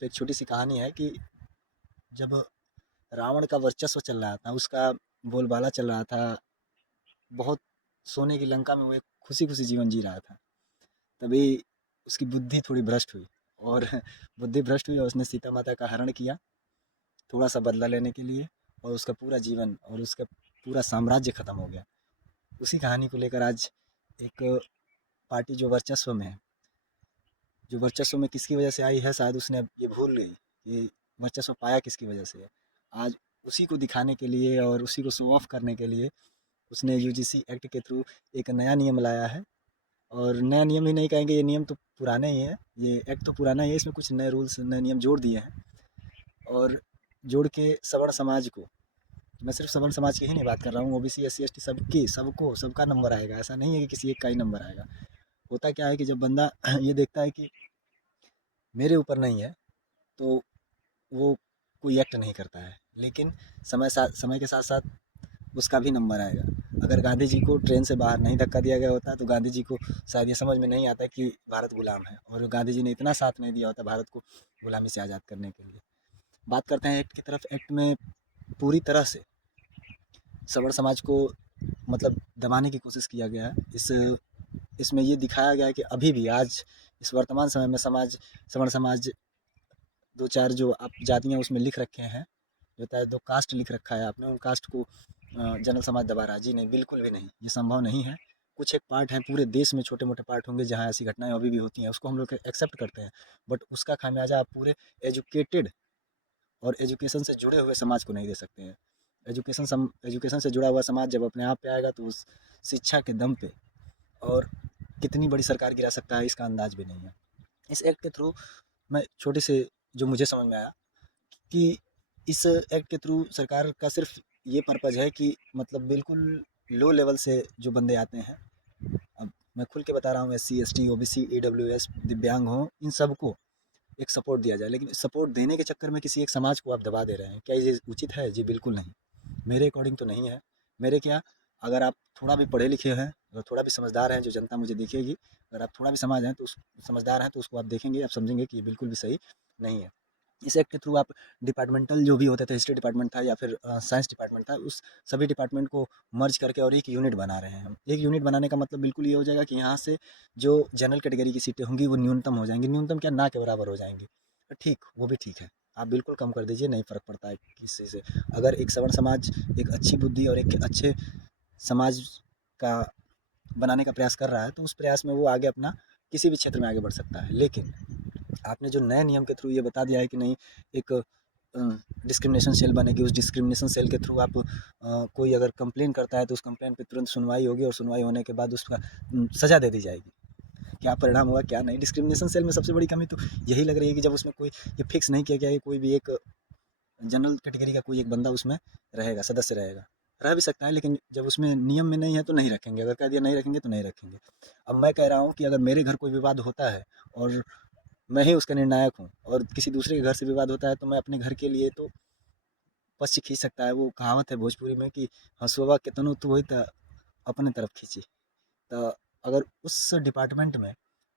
पे एक छोटी सी कहानी है कि जब रावण का वर्चस्व चल रहा था, उसका बोलबाला चल रहा था, बहुत सोने की लंका में वो एक खुशी खुशी जीवन जी रहा था। तभी उसकी बुद्धि थोड़ी भ्रष्ट हुई और बुद्धि भ्रष्ट हुई और उसने सीता माता का हरण किया थोड़ा सा बदला लेने के लिए, और उसका पूरा जीवन और उसका पूरा साम्राज्य खत्म हो गया। उसी कहानी को लेकर आज एक पार्टी जो वर्चस्व में किसकी वजह से आई है, शायद उसने अब ये भूल गई कि वर्चस्व पाया किसकी वजह से है। आज उसी को दिखाने के लिए और उसी को शो ऑफ करने के लिए उसने यूजीसी एक्ट के थ्रू एक नया नियम लाया है। और नया नियम ही नहीं कहेंगे, ये नियम तो पुराने ही है, ये एक्ट तो पुराना ही है, इसमें कुछ नए रूल्स नए नियम जोड़ दिए हैं। और जोड़ के सवर्ण समाज को, मैं सिर्फ सवर्ण समाज की ही नहीं बात कर रहा हूँ, OBC S C S T सबकी सबको सबका नंबर आएगा। ऐसा नहीं है कि किसी एक का ही नंबर आएगा। होता क्या है कि जब बंदा ये देखता है कि मेरे ऊपर नहीं है, तो वो कोई एक्ट नहीं करता है। लेकिन समय के साथ साथ उसका भी नंबर आएगा। अगर गांधी जी को ट्रेन से बाहर नहीं धक्का दिया गया होता तो गांधी जी को शायद ये समझ में नहीं आता कि भारत गुलाम है, और गांधी जी ने इतना साथ नहीं दिया होता भारत को गुलामी से आज़ाद करने के लिए। बात करते हैं एक्ट की तरफ। एक्ट में पूरी तरह से सवर्ण समाज को मतलब दबाने की कोशिश किया गया है। इसमें ये दिखाया गया है कि अभी भी आज इस वर्तमान समय में सवर्ण समाज दो चार जो आप जातियाँ उसमें लिख रखे हैं, जो होता है दो कास्ट लिख रखा है आपने, उन कास्ट को जनरल समाज दबा रहा है। जी नहीं, बिल्कुल भी नहीं, ये संभव नहीं है। कुछ एक पार्ट है, पूरे देश में छोटे मोटे पार्ट होंगे जहाँ ऐसी घटनाएं अभी भी होती हैं, उसको हम लोग एक्सेप्ट करते हैं। बट उसका खामियाजा आप पूरे एजुकेटेड और एजुकेशन से जुड़े हुए समाज को नहीं दे सकते हैं। एजुकेशन से जुड़ा हुआ समाज जब अपने आप पे आएगा तो उस शिक्षा के दम पे और कितनी बड़ी सरकार गिरा सकता है, इसका अंदाज भी नहीं है। इस एक्ट के थ्रू मैं छोटे से जो मुझे समझ में आया कि इस एक्ट के थ्रू सरकार का सिर्फ ये पर्पज़ है कि मतलब बिल्कुल लो लेवल से जो बंदे आते हैं, अब मैं खुल के बता रहा हूँ, एससी एसटी ओबीसी ईडब्ल्यूएस दिव्यांग हों, इन सबको एक सपोर्ट दिया जाए। लेकिन सपोर्ट देने के चक्कर में किसी एक समाज को आप दबा दे रहे हैं। क्या ये उचित है? जी बिल्कुल नहीं, मेरे अकॉर्डिंग तो नहीं है। मेरे क्या, अगर आप थोड़ा भी पढ़े लिखे हैं, अगर थोड़ा भी समझदार हैं, जो जनता मुझे दिखेगी, अगर आप थोड़ा भी समझदार हैं तो उसको आप देखेंगे, आप समझेंगे कि ये बिल्कुल भी सही नहीं है। इस एक्ट के थ्रू आप डिपार्टमेंटल जो भी होते थे, हिस्ट्री डिपार्टमेंट था या फिर साइंस डिपार्टमेंट था, उस सभी डिपार्टमेंट को मर्ज करके और एक यूनिट बना रहे हैं हम। एक यूनिट बनाने का मतलब बिल्कुल ये हो जाएगा कि यहाँ से जो जनरल कैटेगरी की सीटें होंगी वो न्यूनतम हो जाएंगी, न्यूनतम क्या, ना के बराबर हो जाएंगी। ठीक, वो भी ठीक है, आप बिल्कुल कम कर दीजिए, नहीं फ़र्क पड़ता है किसी से। अगर एक सवर्ण समाज एक अच्छी बुद्धि और एक अच्छे समाज का बनाने का प्रयास कर रहा है तो उस प्रयास में वो आगे अपना किसी भी क्षेत्र में आगे बढ़ सकता है। लेकिन आपने जो नए नियम के थ्रू ये बता दिया है कि नहीं, एक डिस्क्रिमिनेशन सेल बनेगी, उस डिस्क्रिमिनेशन सेल के थ्रू आप कोई अगर कंप्लेन करता है तो उस कंप्लेन पे तुरंत सुनवाई होगी और सुनवाई होने के बाद उसका सज़ा दे दी जाएगी। क्या परिणाम होगा क्या नहीं। डिस्क्रिमिनेशन सेल में सबसे बड़ी कमी तो यही लग रही है कि जब उसमें कोई ये फिक्स नहीं किया गया है, कोई भी एक जनरल कैटेगरी का कोई एक बंदा उसमें रहेगा, सदस्य रहेगा। रह भी सकता है, लेकिन जब उसमें नियम में नहीं है तो नहीं रखेंगे, अगर कह दिया नहीं रखेंगे तो नहीं रखेंगे। अब मैं कह रहा हूँ कि अगर मेरे घर कोई विवाद होता है और मैं ही उसका निर्णायक हूँ, और किसी दूसरे के घर से विवाद होता है तो मैं अपने घर के लिए तो पक्ष खींच सकता है। वो कहावत है भोजपुरी में कि हंसुआ के तनु तू होई त अपने तरफ खींची। तो अगर उस डिपार्टमेंट में,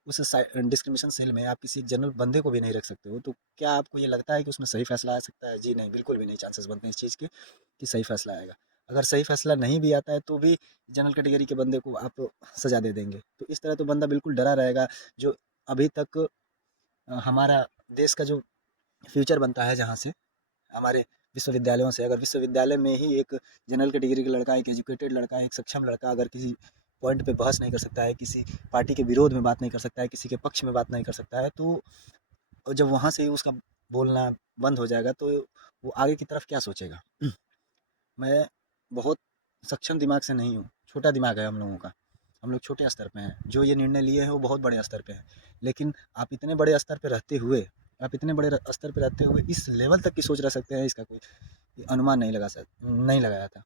उस डिस्क्रिमिनेशन सेल में आप किसी एक जनरल बंदे को भी नहीं रख सकते हो, तो क्या आपको ये लगता है कि उसमें सही फैसला आ सकता है? जी नहीं, बिल्कुल भी नहीं चांसेस बनते हैं इस चीज़ के कि सही फैसला आएगा। अगर सही फैसला नहीं भी आता है तो भी जनरल कैटेगरी के बंदे को आप सजा दे देंगे, तो इस तरह तो बंदा बिल्कुल डरा रहेगा। जो अभी तक हमारा देश का जो फ्यूचर बनता है, जहाँ से हमारे विश्वविद्यालयों से, अगर विश्वविद्यालय में ही एक जनरल कैटेगरी का लड़का, एक एजुकेटेड लड़का, एक सक्षम लड़का अगर किसी पॉइंट पे बहस नहीं कर सकता है, किसी पार्टी के विरोध में बात नहीं कर सकता है, किसी के पक्ष में बात नहीं कर सकता है, तो जब वहाँ से ही उसका बोलना बंद हो जाएगा तो वो आगे की तरफ क्या सोचेगा। मैं बहुत सक्षम दिमाग से नहीं हूँ, छोटा दिमाग है हम लोगों का, हम लोग छोटे स्तर पे हैं। जो ये निर्णय लिए हैं वो बहुत बड़े स्तर पे हैं, लेकिन आप इतने बड़े स्तर पे रहते हुए, स्तर पे रहते हुए इस लेवल तक की सोच रख सकते हैं, इसका कोई अनुमान नहीं लगाया था।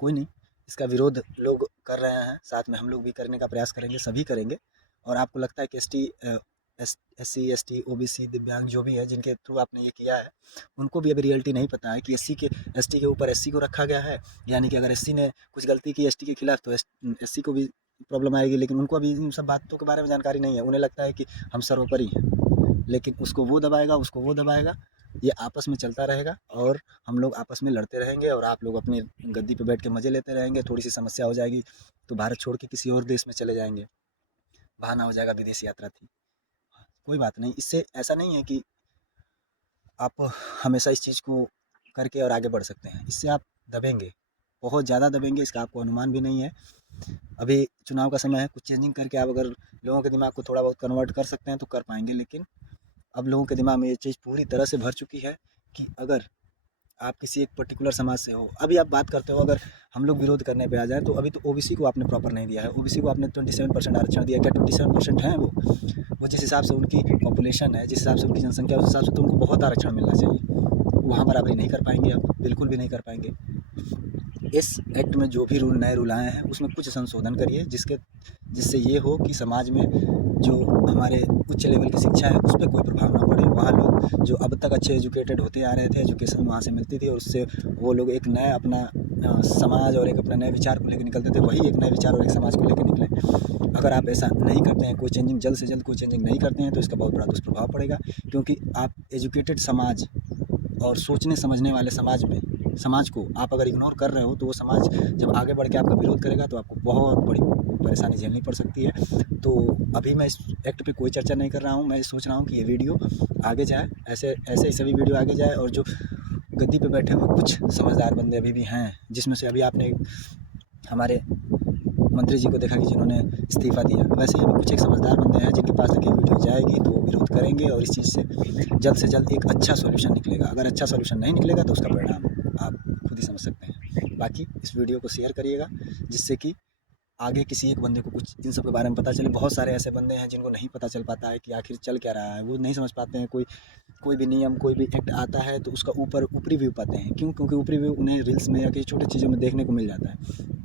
कोई नहीं, इसका विरोध लोग कर रहे हैं, साथ में हम लोग भी करने का प्रयास करेंगे, सभी करेंगे। और आपको लगता है कि S C S T O B C दिव्यांग जो भी है जिनके थ्रू आपने ये किया है, उनको भी अभी रियलिटी नहीं पता है कि एस टी के ऊपर एस सी को रखा गया है। यानी कि अगर एस सी ने कुछ गलती की एस टी के खिलाफ तो एस सी को भी प्रॉब्लम आएगी, लेकिन उनको अभी इन सब बातों के बारे में जानकारी नहीं है। उन्हें लगता है कि हम सर्वोपरि हैं, लेकिन उसको वो दबाएगा, उसको वो दबाएगा, ये आपस में चलता रहेगा और हम लोग आपस में लड़ते रहेंगे और आप लोग अपनी गद्दी पे बैठ के मज़े लेते रहेंगे। थोड़ी सी समस्या हो जाएगी तो भारत छोड़ के किसी और देश में चले जाएंगे, बहाना हो जाएगा विदेश यात्रा थी। कोई बात नहीं, इससे ऐसा नहीं है कि आप हमेशा इस चीज़ को करके और आगे बढ़ सकते हैं। इससे आप दबेंगे, बहुत ज़्यादा दबेंगे, इसका आपको अनुमान भी नहीं है। अभी चुनाव का समय है, कुछ चेंजिंग करके आप अगर लोगों के दिमाग को थोड़ा बहुत कन्वर्ट कर सकते हैं तो कर पाएंगे, लेकिन अब लोगों के दिमाग में ये चीज़ पूरी तरह से भर चुकी है कि अगर आप किसी एक पर्टिकुलर समाज से हो, अभी आप बात करते हो, अगर हम लोग विरोध करने पे आ जाए तो अभी तो ओबीसी को आपने प्रॉपर नहीं दिया है। ओबीसी को आपने 27% आरक्षण दिया, क्या 27% हैं वो जिस हिसाब से उनकी पॉपुलेशन है, जिस हिसाब से उनकी जनसंख्या है, उस हिसाब से तो उनको बहुत आरक्षण मिलना चाहिए। वहाँ बराबरी नहीं कर पाएंगे आप, बिल्कुल भी नहीं कर पाएंगे। इस एक्ट में जो भी नए रूल आए हैं उसमें कुछ संशोधन करिए जिससे ये हो कि समाज में जो हमारे उच्च लेवल की शिक्षा है उस पर कोई प्रभाव ना पड़े। वहाँ लोग जो अब तक अच्छे एजुकेटेड होते आ रहे थे, एजुकेशन वहाँ से मिलती थी और उससे वो लोग एक नया अपना समाज और एक अपना नए विचार को लेकर निकलते थे, वही एक नए विचार और एक समाज को लेकर निकले। अगर आप ऐसा नहीं करते हैं, कोई चेंजिंग जल्द से जल्द कोई चेंजिंग नहीं करते हैं तो इसका बहुत बड़ा दुष्प्रभाव पड़ेगा, क्योंकि आप एजुकेटेड समाज और सोचने समझने वाले समाज को आप अगर इग्नोर कर रहे हो तो वो समाज जब आगे बढ़ के आपका विरोध करेगा तो आपको बहुत बड़ी परेशानी झेलनी पड़ सकती है। तो अभी मैं इस एक्ट पे कोई चर्चा नहीं कर रहा हूँ, मैं सोच रहा हूँ कि ये वीडियो आगे जाए, ऐसे ही सभी वीडियो आगे जाए और जो गद्दी पे बैठे हुए कुछ समझदार बंदे अभी भी हैं, जिसमें से अभी आपने हमारे मंत्री जी को देखा कि जिन्होंने इस्तीफ़ा दिया, वैसे ही अभी कुछ एक समझदार बंदे हैं जिनके पास तक ये वीडियो जाएगी तो वो विरोध करेंगे और इस चीज़ से जल्द एक अच्छा सॉल्यूशन निकलेगा। अगर अच्छा सॉल्यूशन नहीं निकलेगा तो उसका परिणाम आप खुद ही समझ सकते हैं। बाकी इस वीडियो को शेयर करिएगा जिससे कि आगे किसी एक बंदे को कुछ इन सब के बारे में पता चले। बहुत सारे ऐसे बंदे हैं जिनको नहीं पता चल पाता है कि आखिर चल क्या रहा है, वो नहीं समझ पाते हैं। कोई भी नियम, कोई भी एक्ट आता है तो उसका ऊपरी व्यू पाते हैं, क्यों? क्योंकि ऊपरी व्यू उन्हें रील्स में या किसी छोटी चीज़ों में देखने को मिल जाता है,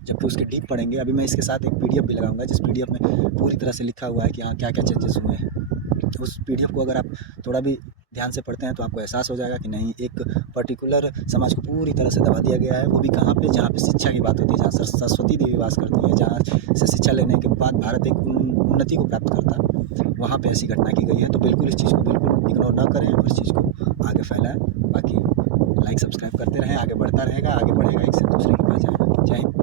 जबकि उसके डीप पढ़ेंगे। अभी मैं इसके साथ एक PDF भी लगाऊंगा जिस PDF में पूरी तरह से लिखा हुआ है कि हाँ क्या क्या चेंजेस हुए हैं। उस PDF को अगर आप थोड़ा भी ध्यान से पढ़ते हैं तो आपको एहसास हो जाएगा कि नहीं, एक पर्टिकुलर समाज को पूरी तरह से दबा दिया गया है, वो भी कहाँ पे, जहाँ पे शिक्षा की बात होती है, जहाँ सरस्वती देवी वास करती है, जहाँ से शिक्षा लेने के बाद भारत एक उन्नति को प्राप्त करता, वहाँ पे ऐसी घटना की गई है। तो बिल्कुल इस चीज़ को बिल्कुल इग्नोर ना करें और इस चीज़ को आगे फैलाएं। बाकी लाइक सब्सक्राइब करते रहें, आगे बढ़ता रहेगा, आगे बढ़ेगा, एक से दूसरे के पास जाएगा। जय हिंद।